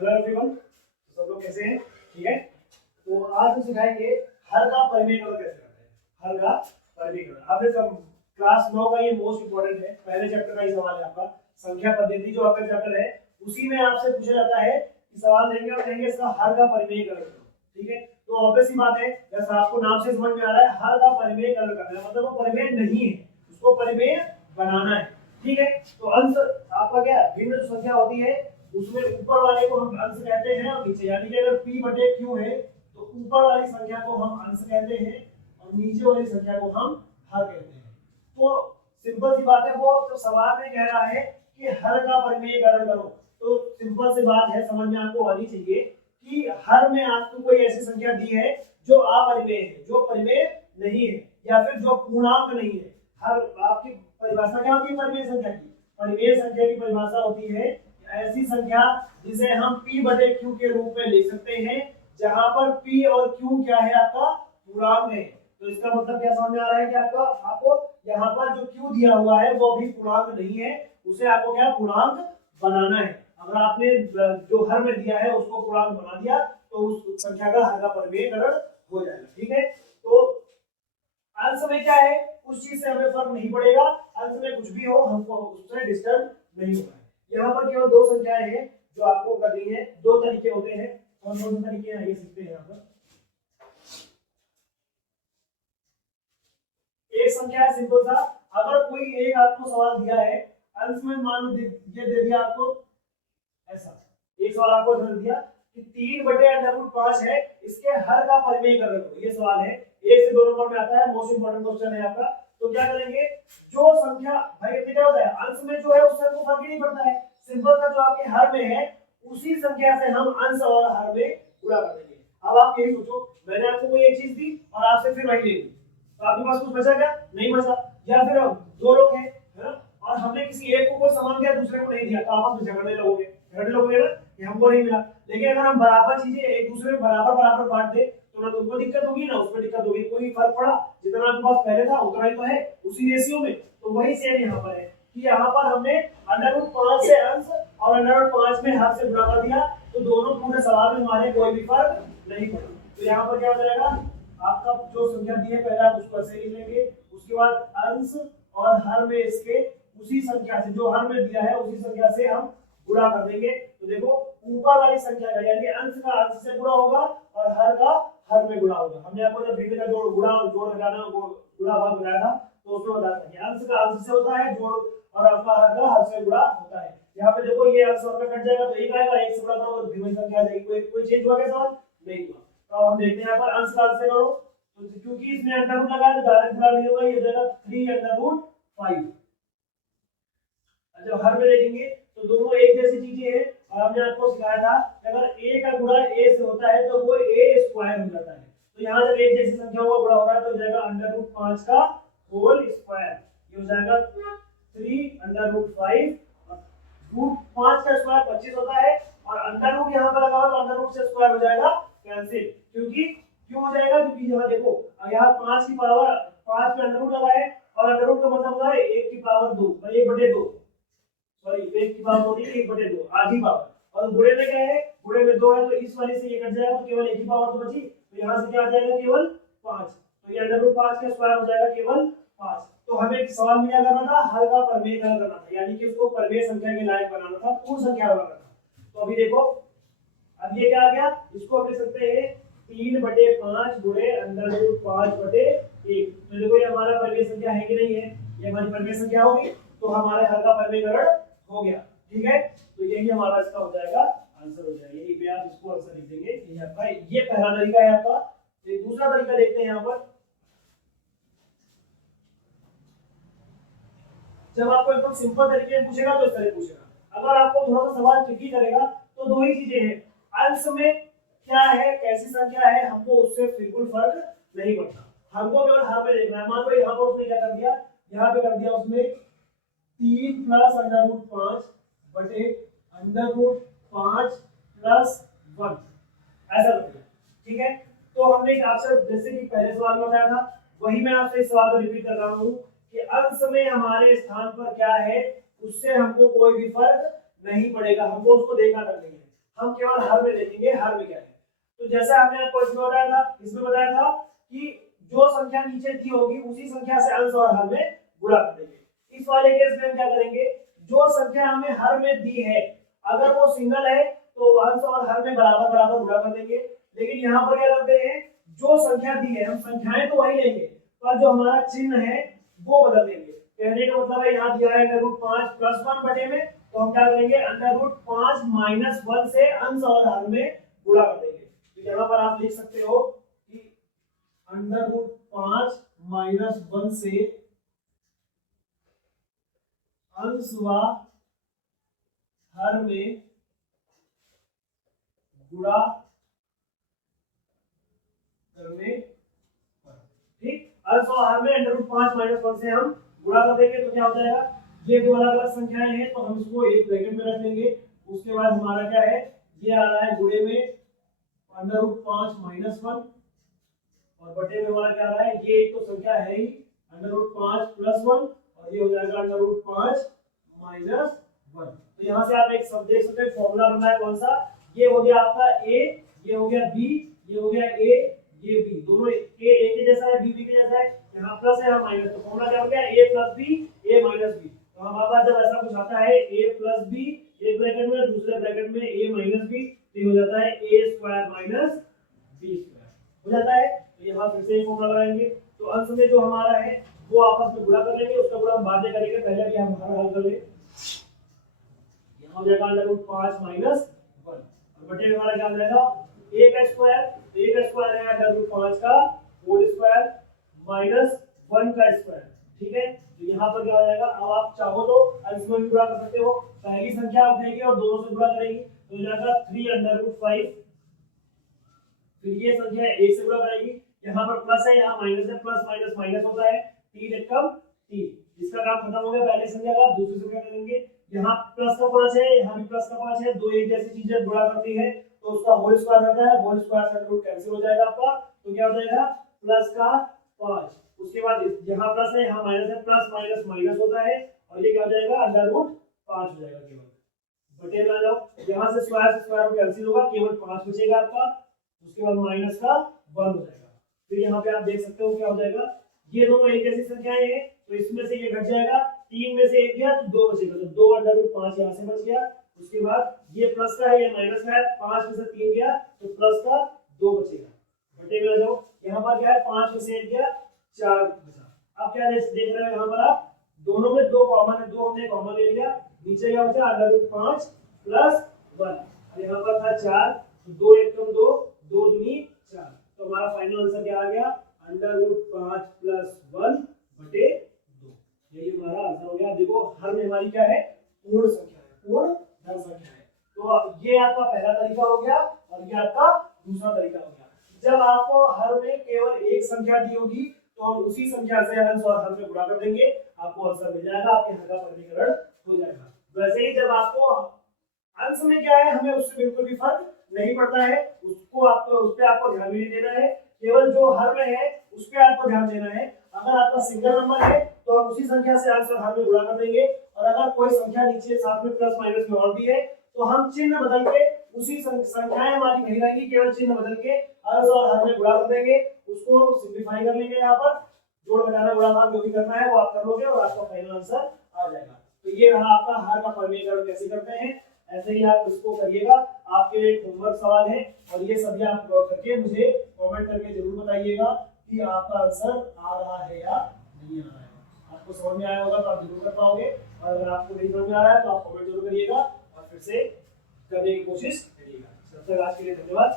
Hello everyone, तो सब लोग कैसे हैं? ठीक है। तो आज हम सिखाएंगे हर का परिमेयकरण कैसे करते हैं। हर का परिमेयकरण आपने सब क्लास 9 का ये मोस्ट इंपोर्टेंट है, पहले चैप्टर का ही सवाल है आपका। संख्या पद्धति जो आपका चैप्टर है उसी में आपसे पूछा जाता है कि सवाल देंगे और कहेंगे इसका हर का परिमेयकरण करो। ठीक है, तो ऑब्वियस सी बात है, जैसा आपको नाम से समझ में आ रहा है हर का परिमेयकरण करना है, मतलब वो परिमेय नहीं है, उसको परिमेय बनाना है। ठीक है, तो अंश आपका क्या भिन्न जो संख्या होती है उसमें ऊपर वाले को हम अंश कहते हैं और नीचे, यानी कि अगर p बटे q है तो ऊपर वाली संख्या को हम अंश कहते हैं और नीचे वाली संख्या को हम हर कहते हैं। तो सिंपल सी बात है, वो तो सवाल में कह रहा है कि हर का परिमेयकरण करो, तो सिंपल सी बात है, समझ में आपको आनी चाहिए कि हर में आपको कोई ऐसी संख्या दी है जो अपरिमेय है, जो परिमेय नहीं है या फिर जो पूर्णांक नहीं है। हर आपकी परिभाषा क्या होती है परिमेय संख्या की? परिमेय संख्या की परिभाषा होती है ऐसी संख्या जिसे हम p बटे q के रूप में लिख सकते हैं, जहां पर p और q क्या है आपका पूर्णांक है। तो इसका मतलब क्या समझ में आ रहा है कि आपको यहाँ पर जो q दिया हुआ है वो अभी पूर्णांक नहीं है, उसे आपको क्या पूर्णांक बनाना है। अगर आपने जो हर में दिया है उसको पूर्णांक बना दिया तो उस संख्या का हर का परिमेयकरण हो जाएगा। ठीक है, तो अंश में क्या है उस चीज से हमें फर्क नहीं पड़ेगा, अंश में कुछ भी हो हमको उससे डिस्टर्ब नहीं होगा। यहाँ पर केवल दो संख्याएं हैं जो आपको करनी है, दो तरीके होते हैं और दो तरीके आइए सीखते हैं। यहाँ पर एक संख्या है सिंपल सा, अगर कोई एक आपको सवाल दिया है अंश में, मान लो ये दे दिया आपको ऐसा, एक सवाल आपको दे दिया कि 3 बटे √5 है, इसके हर का परिमेयकरण करो, ये सवाल है। 1 से 2 नंबर में आता है, मोस्ट इंपोर्टेंट क्वेश्चन है आपका। तो क्या करेंगे, जो संख्या भाई इतने क्या होता है अंश में जो है उससे हमको फर्क ही नहीं पड़ता है, सिंपल सा जो आपके हर में है उसी संख्या से हम अंश और हर में गुणा कर देंगे। अब आप यही सोचो, मैंने आपको कोई एक चीज दी और आपसे फिर वही ले ली, तो आपके पास कुछ बचा क्या? नहीं बचा। या फिर दो लोग हैं है ना, और हमने किसी एक को कोई सामान दिया दूसरे को नहीं दिया, तो आपस में झगड़ने लगोगे ना कि हमको नहीं मिला। लेकिन अगर हम बराबर चीजें एक दूसरे में बराबर बराबर बांट दे तो ना तुमको दिक्कत होगी ना उसमें दिक्कत होगी, कोई फर्क पड़ा, जितना आपके पास पहले था उतना ही तो है उसी रेशियो में। तो वही सेम यहाँ पर है कि यहाँ पर हमने √5 से अंश और √5 में हर से गुणा कर दिया, तो दोनों पूरे सवाल में हमारे कोई भी फर्क नहीं पड़ा। तो यहाँ पर क्या हो जाएगा, आपका जो संख्या दी है पहले आप उसको ऐसे लिख लेंगे, उसके बाद अंश और हर में इसके उसी संख्या से जो हर में दिया है उसी संख्या से हम गुणा कर देंगे। तो देखो ऊपर वाली संख्या का यानी अंश का अंश से गुणा होगा और हर का हर में गुणा होगा। हमने आपको जब भिन्न का जोड़ गुणा और जोड़ घटाना गुणा भाग बताया था तो उसमें बताया था कि अंश का अंश से होता है जोड़ और आपका हर का हर से गुणा होता है। यहाँ पे देखो ये अंश और कट जाएगा तो एक आएगा, एक से गुणा करोगे तो भिन्न संख्या आ जाएगी। कोई चेंज हुआ क्या सवाल? नहीं हुआ। तो हम देखते हैं यहाँ पर अंश का अंश से करो, तो क्योंकि इसमें अंडर रूट लगा है तो डायरेक्ट गुणा नहीं होगा, ये हो जाएगा 3√5। जब हर में देखेंगे तो दोनों एक जैसी चीजें हैं और हमने आपको सिखाया था अगर a का गुणा a से होता है तो वो a स्क्वायर हो जाता है। तो यहाँ जब एक जैसी संख्या का गुणा हो रहा है तो हो जाएगा √5 का होल स्क्वायर, ये हो जाएगा 3√5। √5 का स्क्वायर 25 होता है और अंडर रूट यहाँ पर लगा हुआ तो अंडर रूट से स्क्वायर हो जाएगा कैंसिल। क्यों हो जाएगा? क्योंकि यहाँ देखो यहाँ 5 की पावर 5 में अंडर रूट लगा है और अंडर रूट का मतलब होता है 1 की पावर 2, 1/2, सॉरी 1 की पावर नहीं 1/2 आधी पावर, और गुणे में क्या है, गुणे में 2 है तो इस वाले से ये कट जाएगा तो केवल 1 की पावर तो बची, तो यहाँ से क्या आ जाएगा केवल 5, तो ये √5 का स्क्वायर हो जाएगा केवल 5। तो हमें सवाल में क्या करना था, हर का परिमेयकरण करना था, यानी कि उसको परिमेय संख्या के लायक बनाना था, पूर्ण संख्या बनाना था। तो अभी देखो अब ये क्या आ गया, इसको हम लिख सकते हैं 3/5 गुणे √5/1। तो देखो ये हमारा परिमेय संख्या है कि नहीं है, ये हमारी परिमेय संख्या होगी, तो हमारे हर का परिमेयकरण हो गया। ठीक है, तो यही हमारा इसका हो जाएगा आंसर हो जाएगा, यही पे आप इसको आंसर लिख देंगे। ये आपका ये पहला तरीका है आपका। एक दूसरा तरीका देखते हैं यहाँ पर, जब आपको एकदम सिंपल तरीके में पूछेगा तो इस तरह पूछेगा, अगर आपको थोड़ा सा सवाल ट्रिकी करेगा तो दो ही चीजें हैं, अंश में क्या है कैसी संख्या है हमको उससे बिल्कुल फर्क नहीं पड़ता, हमको केवल हर में देखना है। मान लो यहाँ पर उसने क्या कर दिया, यहाँ पे कर दिया उसने 3 + √5 बटे √5 + 1 ऐसा कर दिया। ठीक है, तो हमने आपसे जैसे कि पहले सवाल में बताया था वही मैं आपसे इस सवाल को रिपीट कर रहा हूँ कि अंश में हमारे स्थान पर क्या है उससे हमको कोई भी फर्क नहीं पड़ेगा, हमको उसको देखा कर नहीं है। हम केवल हर में देखेंगे हर में क्या है। तो जैसा हमने आपको इसमें बताया था कि जो संख्या नीचे दी होगी उसी संख्या से अंश और हर में गुणा कर देंगे। इस वाले केस में हम क्या करेंगे, जो संख्या हमें हर में दी है अगर वो सिंगल है तो अंश और हर में बराबर बराबर गुणा कर देंगे। लेकिन यहाँ पर क्या करते हैं, जो संख्या दी है हम संख्याएं तो वही लेंगे पर जो हमारा चिन्ह है वो बदल देंगे। कहने का मतलब है यहाँ दिया है √5 + 1 बटे में, तो हम क्या करेंगे √5 - 1 से अंश और हर में गुणा कर देंगे। तो यहाँ पर आप लिख सकते हो कि √5 - 1 से अंश व हर में गुणा करने पर, ठीक। अंश और हर में √5 - 1 से हम गुणा कर देंगे तो क्या हो जाएगा, ये दो अलग अलग संख्याएं हैं तो हम इसको एक ब्रैकेट में रख लेंगे। उसके बाद हमारा क्या है, ये आ रहा है गुणे में √5 - 1 और बटे में हमारा क्या आ रहा है, ये एक तो संख्या है ही √5 + 1 और ये हो जाएगा √5 - 1। तो यहाँ से आप एक सब देख सकते हैं फॉर्मूला बना है कौन सा, ये हो गया आपका a, ये हो गया b, ये हो गया a, ये b, दोनों a के जैसा है b के जैसा है, यहाँ प्लस है यहाँ माइनस, तो फॉर्मूला क्या हो गया a + b a - b। तो हमारे पास जब ऐसा कुछ आता है a + b एक ब्रैकेट में दूसरे ब्रैकेट में a - b, तो हो जाता है a² - b² हो जाता है। तो यहाँ फिर से फॉर्मूला लगाएंगे तो अंश में जो हमारा है वो आपस में गुणा कर लेंगे, उसका गुणा हम बाद में करेंगे, पहले भी हम हल कर ले। यहाँ हो जाएगा √5 - 1 और बटे में हमारा क्या हो जाएगा a का स्क्वायर, a का स्क्वायर है √5 का होल स्क्वायर माइनस 1 का स्क्वायर, ठीक है। तो यहाँ पर क्या हो जाएगा, अब आप चाहो तो अंश में भी गुणा कर सकते हो, पहली संख्या उठेगी और दोनों से गुणा करेंगी तो हो जाएगा 3√5, फिर ये संख्या 1 से गुणा करेगी, यहाँ पर प्लस है यहाँ माइनस है, प्लस माइनस माइनस होता है, 3 एकम 3, इसका काम खत्म हो गया पहले संख्या का, दूसरी संख्या करेंगे, यहाँ प्लस का 5 है यहाँ भी प्लस का 5 है, दो एक जैसी चीजें गुणा करती है तो उसका होल स्क्वायर रहता है, होल स्क्वायर से रूट कैंसिल हो जाएगा आपका, तो क्या हो जाएगा प्लस का 5, उसके बाद यहाँ प्लस है यहाँ माइनस है, प्लस माइनस माइनस होता है और ये क्या हो जाएगा √5 हो जाएगा केवल, बटे में आ जाओ, यहाँ से स्क्वायर रूट कैंसिल होगा, केवल 5 बचेगा आपका, उसके बाद माइनस का 1 हो जाएगा। फिर यहाँ पे आप देख सकते हो क्या हो जाएगा, ये दोनों एक जैसी संख्याएं हैं तो इसमें से ये घट जाएगा, 3 में से 1 गया तो 2 बचेगा, तो 2√5 यहाँ से बच गया, उसके बाद ये प्लस का है ये माइनस का है, 5 में से 3 गया तो प्लस का 2 बचेगा, बटे में आ जाओ, यहाँ पर क्या है 5 में से 1 गया 4 बचा। अब क्या देख रहे हो यहाँ पर आप दोनों में 2 कॉमन है, 2 हमने कॉमन ले लिया, नीचे क्या बचा √5 + 1 और यहाँ पर था 4, तो 2 एकम 2, 2 दूनी 4, तो हमारा फाइनल आंसर क्या आ गया √5 + 1 बटे 2, यही हमारा आंसर हो गया। देखो हर में हमारी क्या है पूर्ण संख्या है, पूर्ण धन संख्या है। तो ये आपका पहला तरीका हो गया और ये आपका दूसरा तरीका हो गया। जब आपको हर में केवल एक संख्या दी होगी तो हम उसी संख्या से अंश और हर में गुणा कर देंगे, आपको आंसर मिल जाएगा, आपके हर का परिमीकरण हो जाएगा। वैसे ही जब आपको अंश में क्या है हमें उससे बिल्कुल भी फर्क नहीं पड़ता है, उसको आपको उस पे आपको ध्यान भी नहीं देना है, केवल जो हर में है उस पे आपको ध्यान देना है। अगर आपका सिंगल नंबर है तो हम उसी संख्या से अंश और हर में गुणा कर देंगे, और अगर कोई संख्या नीचे साथ में प्लस माइनस में और भी है तो हम चिन्ह बदल के उसी संख्याएं हमारी नहीं रहेंगी, केवल चिन्ह बदल के अंश और हर में गुणा कर देंगे, उसको सिंपलीफाई कर लेंगे, यहाँ पर जोड़ घटाना गुणा भाग जो भी करना है वो आप कर लोगे और आपका फाइनल आंसर आ जाएगा। तो ये रहा आपका हर का परिमीकरण कैसे करते हैं, ऐसे ही आप इसको करिएगा। आपके लिए एक होमवर्क सवाल है और ये सभी आप करके मुझे कमेंट करके जरूर बताइएगा कि आपका आंसर आ रहा है या नहीं आ रहा है। आपको समझ में आया होगा तो आप जरूर कर पाओगे, और अगर आपको नहीं समझ में आ रहा है तो आप कमेंट जरूर करिएगा और फिर से करने की कोशिश करिएगा। तब तक आज के लिए धन्यवाद।